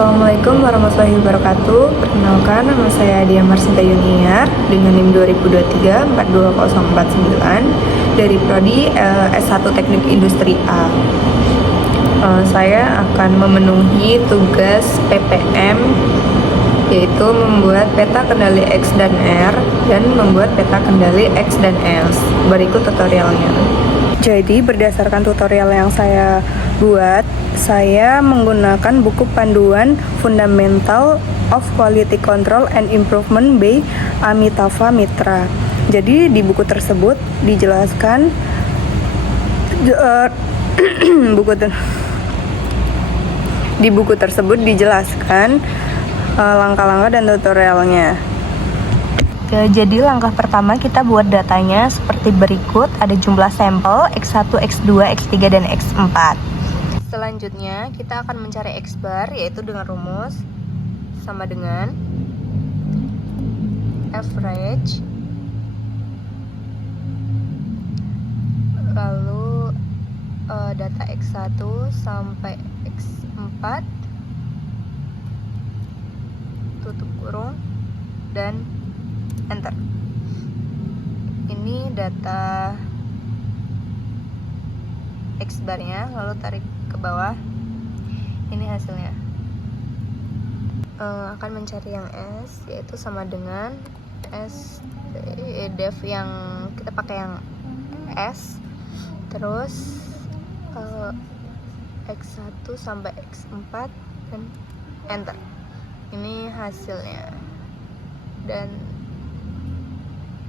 Assalamualaikum warahmatullahi wabarakatuh. Perkenalkan, nama saya Dian Marsinta Yuniar dengan NIM 2023-42049 dari Prodi S1 Teknik Industri A. Saya akan memenuhi tugas PPM, yaitu membuat peta kendali X dan R dan membuat peta kendali X dan S. Berikut tutorialnya. Jadi berdasarkan tutorial yang saya buat, saya menggunakan buku panduan Fundamental of Quality Control and Improvement by Amitava Mitra. Jadi di buku tersebut dijelaskan di buku tersebut dijelaskan langkah-langkah dan tutorialnya. Jadi langkah pertama kita buat datanya seperti berikut. Ada jumlah sampel X1, X2, X3, dan X4. Selanjutnya kita akan mencari X bar, yaitu dengan rumus sama dengan average, lalu data X1 sampai X4 tutup kurung dan enter. Ini data X barnya, lalu tarik ke bawah. Ini hasilnya. Akan mencari yang S, yaitu sama dengan S def yang kita pakai yang S, terus X1 sampai X4 dan enter. Ini hasilnya, dan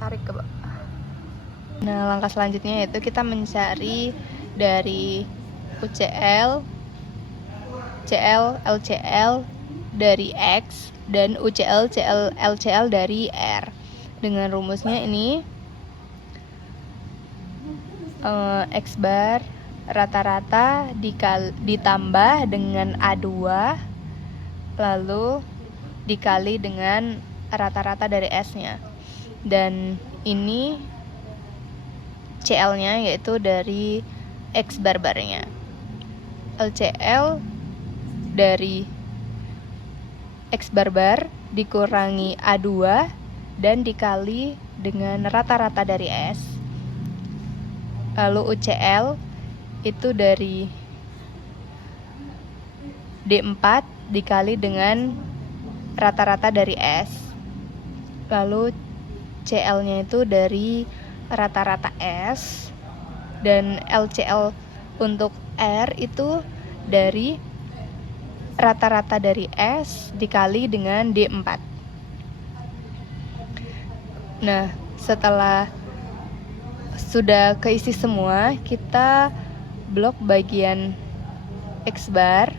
tarik ke bawah. Nah, langkah selanjutnya yaitu kita mencari dari UCL, CL, LCL dari X dan UCL, CL, LCL dari R. Dengan rumusnya ini X bar rata-rata ditambah dengan A2 lalu dikali dengan rata-rata dari S-nya. Dan ini CL-nya yaitu dari X bar-barnya. LCL dari X bar-bar dikurangi A2 dan dikali dengan rata-rata dari S. Lalu UCL itu dari D4 dikali dengan rata-rata dari S. Lalu CL-nya itu dari rata-rata S, dan LCL untuk R itu dari rata-rata dari S dikali dengan D4. Nah, setelah sudah keisi semua, kita blok bagian X bar,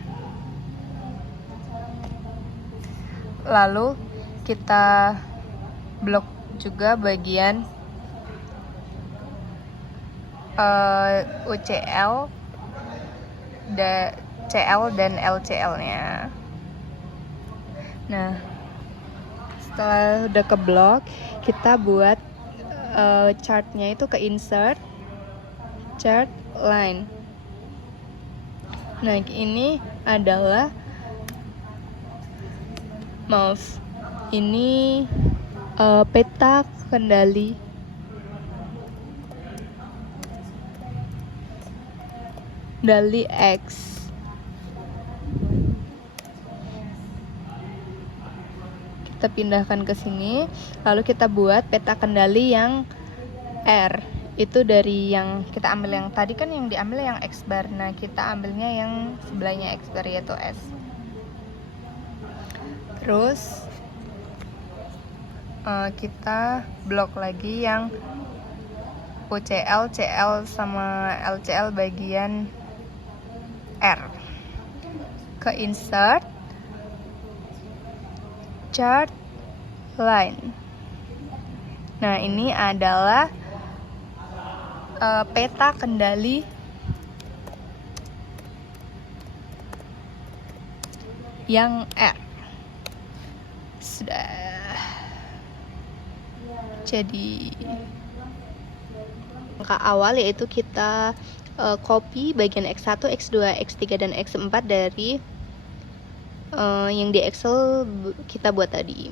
lalu kita blok juga bagian UCL, CL dan LCL-nya. Nah, setelah udah ke blok, kita buat chartnya itu ke insert, chart line. Nah, ini adalah ini peta kendali X. Kita pindahkan ke sini, lalu kita buat peta kendali yang R. Itu dari yang kita ambil yang tadi kan yang diambil yang X bar. Nah, kita ambilnya yang sebelahnya X bar yaitu S. Terus kita blok lagi yang UCL, CL sama LCL bagian R. Ke insert, chart line. Nah, ini adalah peta kendali yang R. Sudah. Jadi langkah awal yaitu kita copy bagian X1, X2, X3, dan X4 dari yang di Excel kita buat tadi.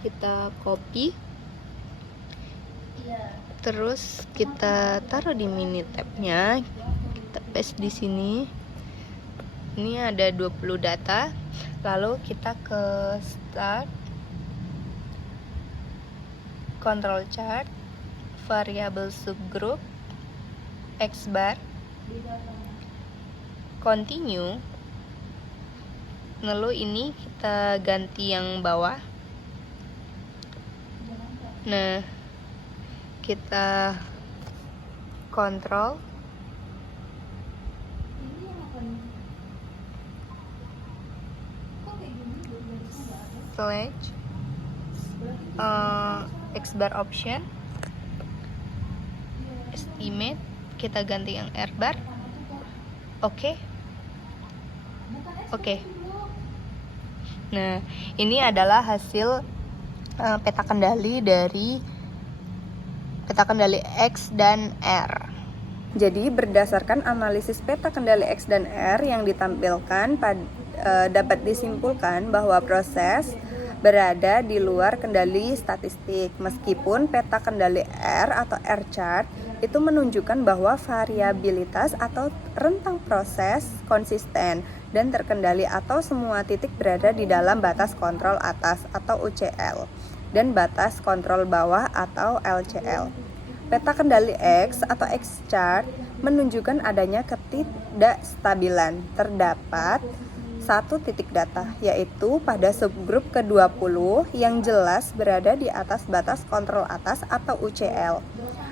Kita copy, terus kita taruh di mini tabnya, kita paste di sini. Ini ada 20 data. Lalu kita ke start, control chart, variable subgroup, xbar, continue. Lalu ini kita ganti yang bawah. Nah, kita kontrol, slash xbar option, estimate, kita ganti yang rbar. Oke. Nah, ini adalah hasil peta kendali dari peta kendali X dan R. Jadi berdasarkan analisis peta kendali X dan R yang ditampilkan, dapat disimpulkan bahwa proses berada di luar kendali statistik. Meskipun peta kendali R atau R chart itu menunjukkan bahwa variabilitas atau rentang proses konsisten dan terkendali atau semua titik berada di dalam batas kontrol atas atau UCL dan batas kontrol bawah atau LCL. Peta kendali X atau X chart menunjukkan adanya ketidakstabilan. Terdapat satu titik data, yaitu pada subgrup ke-20 yang jelas berada di atas batas kontrol atas atau UCL.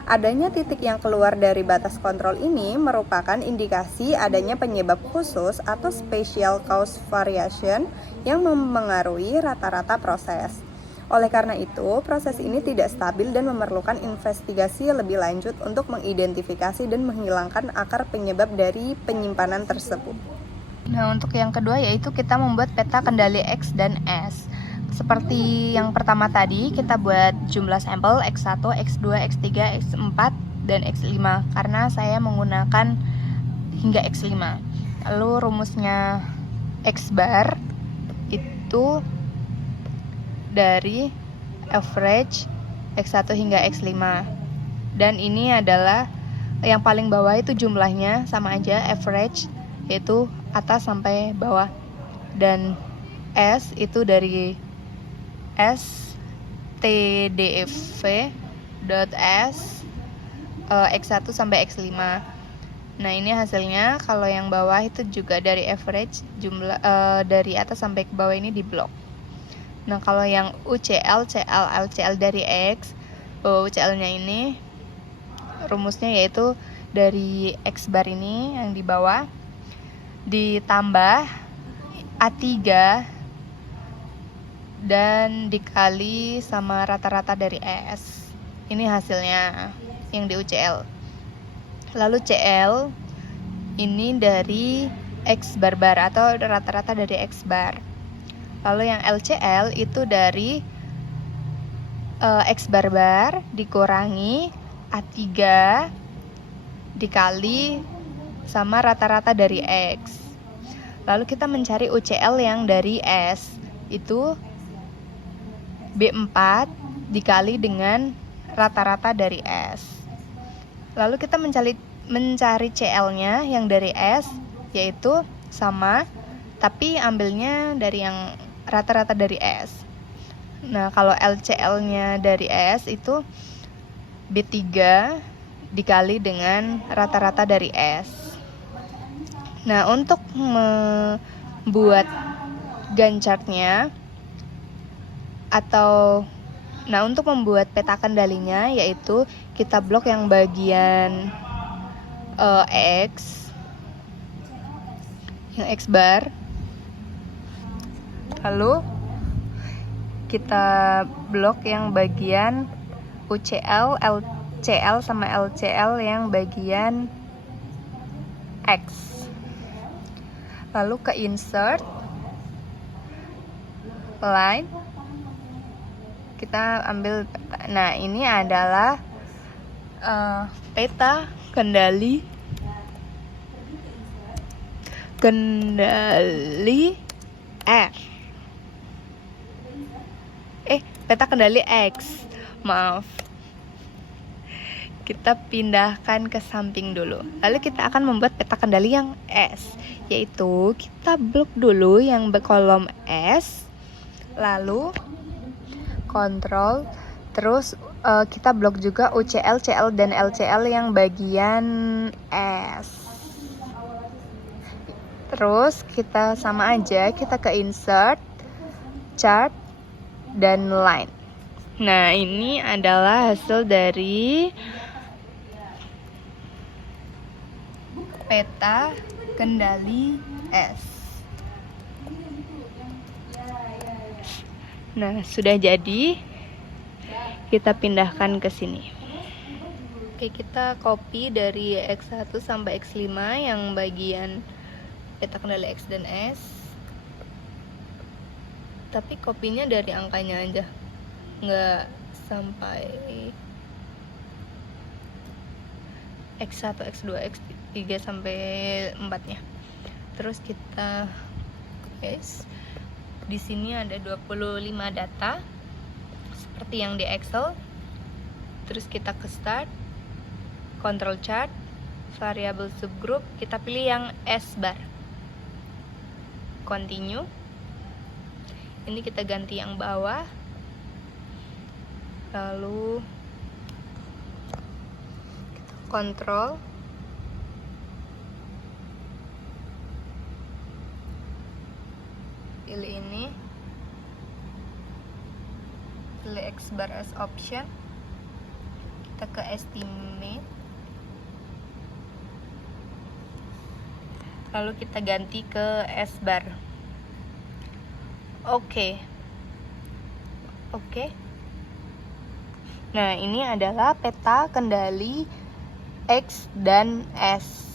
Adanya titik yang keluar dari batas kontrol ini merupakan indikasi adanya penyebab khusus atau special cause variation yang memengaruhi rata-rata proses. Oleh karena itu, proses ini tidak stabil dan memerlukan investigasi lebih lanjut untuk mengidentifikasi dan menghilangkan akar penyebab dari penyimpanan tersebut. Nah, untuk yang kedua yaitu kita membuat peta kendali X dan S. Seperti yang pertama tadi, kita buat jumlah sampel X1, X2, X3, X4, dan X5 karena saya menggunakan hingga X5. Lalu rumusnya X bar itu dari average X1 hingga X5. Dan ini adalah yang paling bawah itu jumlahnya sama aja average, yaitu atas sampai bawah. Dan S itu dari stdv dot s X1 sampai X5. Nah, ini hasilnya. Kalau yang bawah itu juga dari average, jumlah dari atas sampai ke bawah ini di blok. Nah, kalau yang UCL, CL, LCL dari X, UCL-nya ini rumusnya yaitu dari X bar ini yang di bawah ditambah A3 dan dikali sama rata-rata dari S. Ini hasilnya yang di UCL. Lalu CL ini dari X bar atau rata-rata dari X bar. Lalu yang LCL itu dari X bar dikurangi A3 dikali sama rata-rata dari X. Lalu kita mencari UCL yang dari S, itu B4 dikali dengan rata-rata dari S. Lalu kita mencari CL-nya yang dari S, yaitu sama, tapi ambilnya dari yang rata-rata dari S. Nah, kalau LCL-nya dari S itu B3 dikali dengan rata-rata dari S. Nah, untuk membuat Gantt chart-nya untuk membuat peta kendalinya, yaitu kita blok yang bagian X, yang X bar, lalu kita blok yang bagian UCL, LCL sama LCL yang bagian X. Lalu ke insert line, kita ambil peta. Nah, ini adalah peta kendali kendali R. Peta kendali X. Maaf. Kita pindahkan ke samping dulu. Lalu kita akan membuat peta kendali yang S, yaitu kita blok dulu yang berkolom S, lalu kontrol, terus kita blok juga UCL, CL, dan LCL yang bagian S. Terus kita sama aja, kita ke insert, chart, dan line. Nah, ini adalah hasil dari peta kendali S. Nah, sudah jadi. Kita pindahkan ke sini. Oke, kita copy dari X1 sampai X5 yang bagian peta kendali X dan S. Tapi kopinya dari angkanya aja, nggak sampai X1, X2, X3 sampai 4-nya. Terus kita paste. Di sini ada 25 data seperti yang di Excel. Terus kita ke start, control chart, variable subgroup, kita pilih yang S bar. Continue. Ini kita ganti yang bawah. Lalu kontrol, pilih ini, pilih X bar as option, kita ke estimate, lalu kita ganti ke S bar. Oke. Nah, ini adalah peta kendali X dan S.